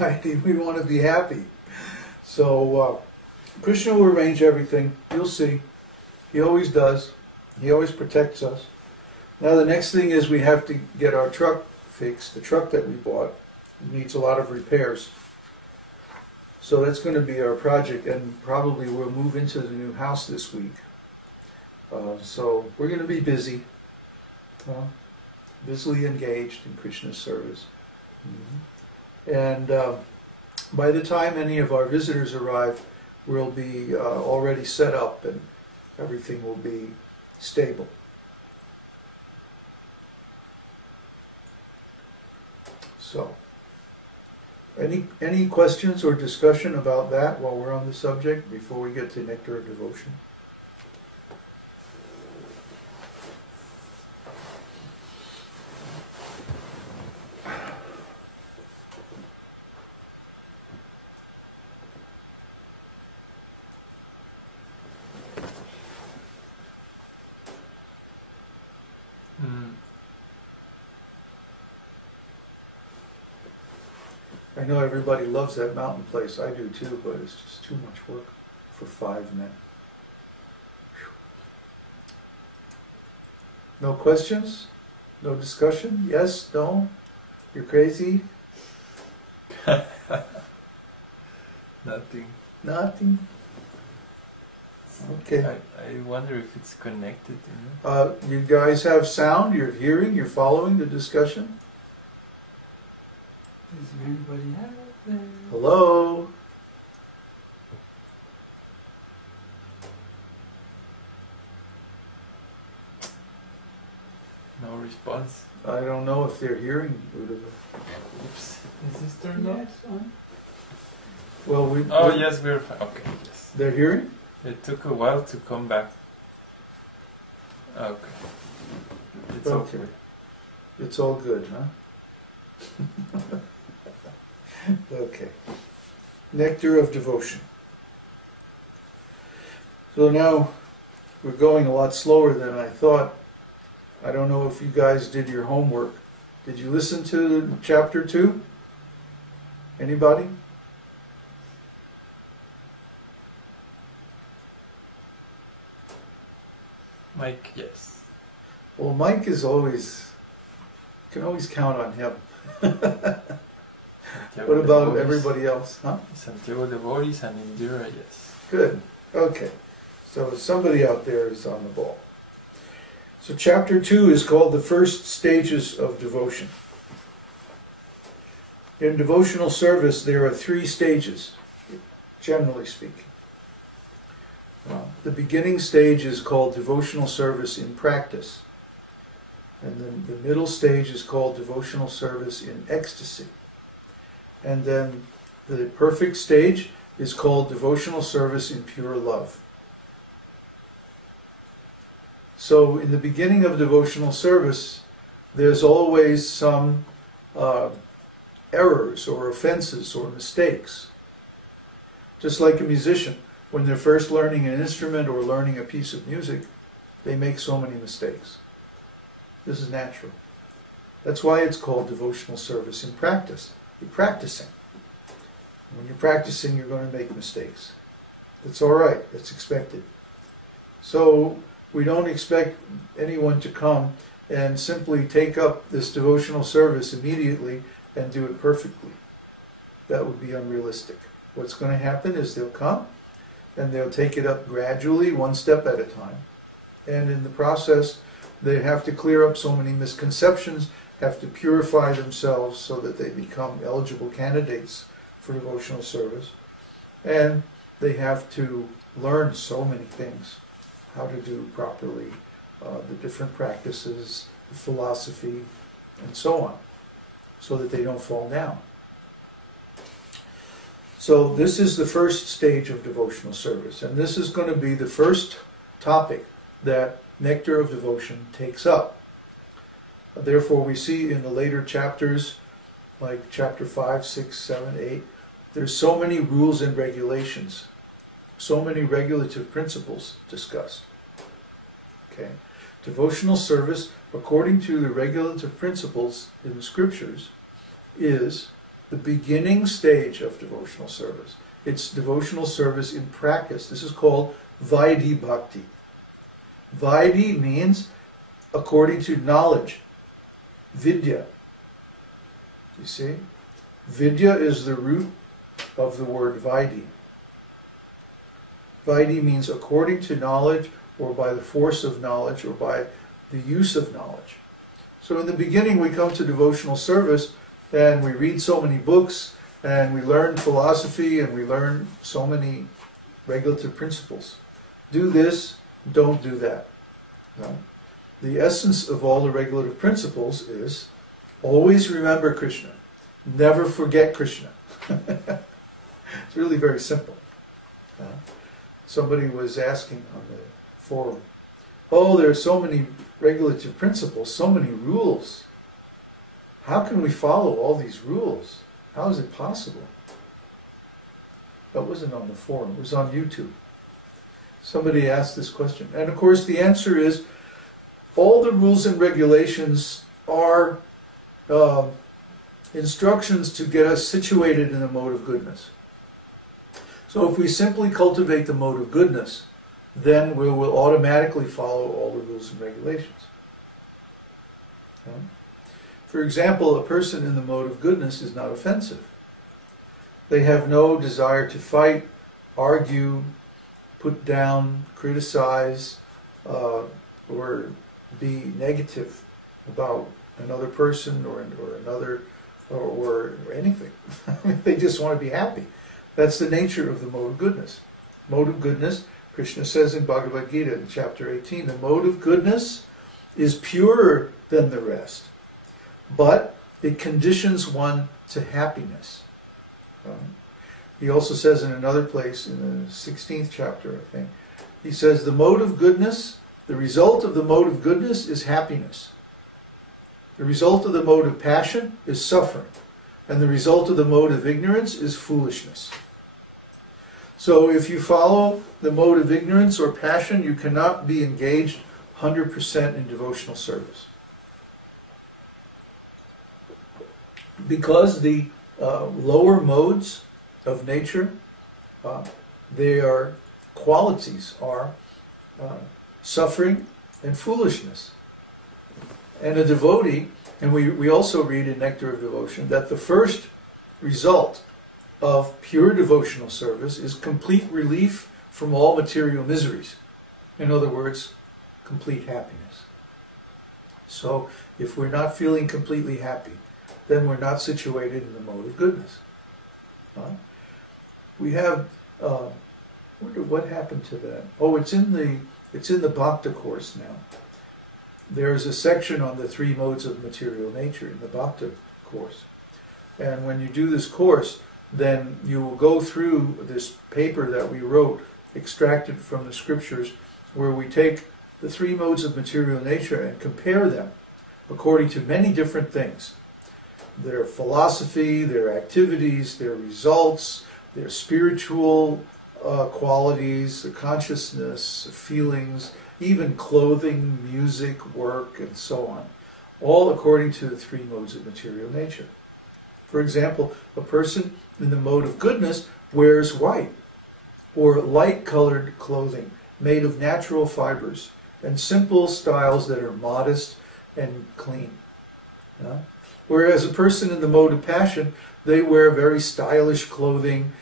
We want to be happy. So Krishna will arrange everything. You'll see. He always does. He always protects us. Now the next thing is we have to get our truck fixed. The truck that we bought needs a lot of repairs. So that's going to be our project, and probably we'll move into the new house this week. So we're going to be busy, busily engaged in Krishna's service. And by the time any of our visitors arrive, we'll be already set up and everything will be stable. So, any questions or discussion about that while we're on the subject before we get to Nectar of Devotion? I know everybody loves that mountain place. I do too, but it's just too much work for 5 men. No questions? No discussion? Yes? No? You're crazy? Nothing. Nothing? Okay. I wonder if it's connected. You guys have sound? You're hearing? You're following the discussion? Is anybody out there? Hello? No response. I don't know if they're hearing. Oops. Is this turned on? Well, Oh, yes, we're fine. Okay, yes. They're hearing? It took a while to come back. Okay. It's okay. It's all good, huh? Okay. Nectar of Devotion. So now we're going a lot slower than I thought. I don't know if you guys did your homework. Did you listen to chapter 2? Anybody? Mike, yes. Well, Mike is always, you can always count on him. What about everybody else, huh? Santiago devotees and Indira, yes. Good. Okay. So somebody out there is on the ball. So chapter 2 is called the first stages of devotion. In devotional service, there are 3 stages, generally speaking. The beginning stage is called devotional service in practice. And then the middle stage is called devotional service in ecstasy. And then the perfect stage is called devotional service in pure love. So in the beginning of devotional service, there's always some errors or offenses or mistakes. Just like a musician, when they're first learning an instrument or learning a piece of music, they make so many mistakes. This is natural. That's why it's called devotional service in practice. You're practicing. When you're practicing, you're going to make mistakes. That's all right. That's expected. So we don't expect anyone to come and simply take up this devotional service immediately and do it perfectly. That would be unrealistic. What's going to happen is they'll come and they'll take it up gradually, one step at a time. And in the process, they have to clear up so many misconceptions, have to purify themselves so that they become eligible candidates for devotional service. And they have to learn so many things, how to do properly, the different practices, the philosophy, and so on, so that they don't fall down. So this is the first stage of devotional service, and this is going to be the first topic that Nectar of Devotion takes up. Therefore, we see in the later chapters, like chapter 5, 6, 7, 8, there's so many rules and regulations, so many regulative principles discussed. Okay, devotional service, according to the regulative principles in the scriptures, is the beginning stage of devotional service. It's devotional service in practice. This is called Vaidhi Bhakti. Vaidhi means according to knowledge, vidya. You see? Vidya is the root of the word Vaidhi. Vaidhi means according to knowledge, or by the force of knowledge, or by the use of knowledge. So in the beginning we come to devotional service and we read so many books and we learn philosophy and we learn so many regulative principles. Do this, don't do that. No? The essence of all the regulative principles is always remember Krishna. Never forget Krishna. It's really very simple. Somebody was asking on the forum, oh, there are so many regulative principles, so many rules. How can we follow all these rules? How is it possible? That wasn't on the forum, it was on YouTube. Somebody asked this question. And of course the answer is, all the rules and regulations are instructions to get us situated in the mode of goodness. So if we simply cultivate the mode of goodness, then we will automatically follow all the rules and regulations. Okay? For example, a person in the mode of goodness is not offensive. They have no desire to fight, argue, put down, criticize, or be negative about another person or another or anything. They just want to be happy. That's the nature of the mode of goodness. Mode of goodness, Krishna says in Bhagavad-gītā in chapter 18, the mode of goodness is purer than the rest, but it conditions one to happiness. He also says in another place, in the 16th chapter, I think, he says the mode of goodness, the result of the mode of goodness is happiness. The result of the mode of passion is suffering. And the result of the mode of ignorance is foolishness. So if you follow the mode of ignorance or passion, you cannot be engaged 100% in devotional service. Because the lower modes of nature, their qualities are suffering and foolishness. And a devotee, and we also read in Nectar of Devotion, that the first result of pure devotional service is complete relief from all material miseries. In other words, complete happiness. So if we're not feeling completely happy, then we're not situated in the mode of goodness. We have, I wonder what happened to that. Oh, it's in the Bhakti course now. There's a section on the three modes of material nature in the Bhakti course. And when you do this course, then you will go through this paper that we wrote, extracted from the scriptures, where we take the three modes of material nature and compare them according to many different things. Their philosophy, their activities, their results, their spiritual qualities, their consciousness, feelings, even clothing, music, work, and so on, all according to the three modes of material nature. For example, a person in the mode of goodness wears white or light-colored clothing made of natural fibers and simple styles that are modest and clean. Whereas a person in the mode of passion, they wear very stylish clothing,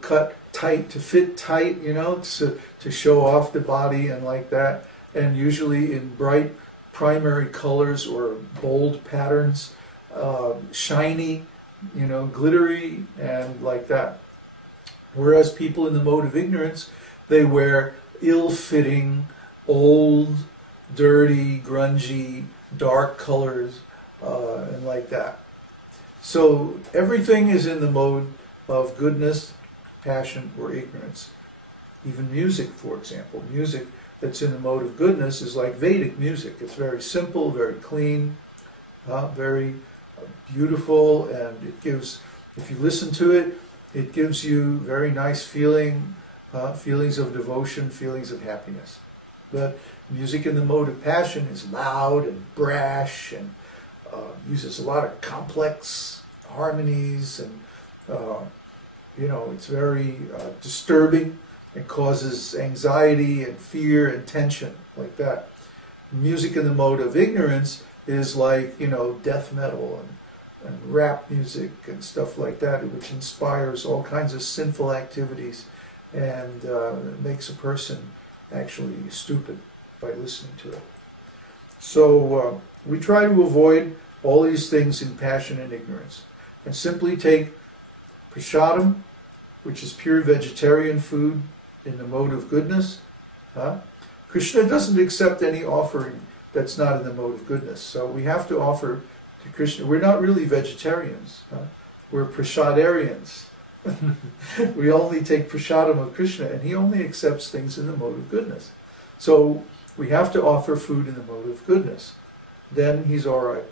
cut tight to fit tight, to show off the body and like that, and usually in bright primary colors or bold patterns, shiny, glittery, and like that. Whereas people in the mode of ignorance, they wear ill-fitting, old, dirty, grungy, dark colors, and like that. So everything is in the mode of goodness, passion, or ignorance. Even music, for example. Music that's in the mode of goodness is like Vedic music. It's very simple, very clean, very beautiful, and it gives, if you listen to it, it gives you very nice feelings of devotion, feelings of happiness. But music in the mode of passion is loud and brash and uses a lot of complex harmonies, and it's very disturbing. It causes anxiety and fear and tension, like that. Music in the mode of ignorance is like, death metal and rap music and stuff like that, which inspires all kinds of sinful activities and makes a person actually stupid by listening to it. So we try to avoid all these things in passion and ignorance, and simply take prasadam, which is pure vegetarian food in the mode of goodness. Krishna doesn't accept any offering that's not in the mode of goodness. So we have to offer to Krishna. We're not really vegetarians. We're prasadarians. We only take prasadam of Krishna, and he only accepts things in the mode of goodness. So we have to offer food in the mode of goodness. Then he's all right.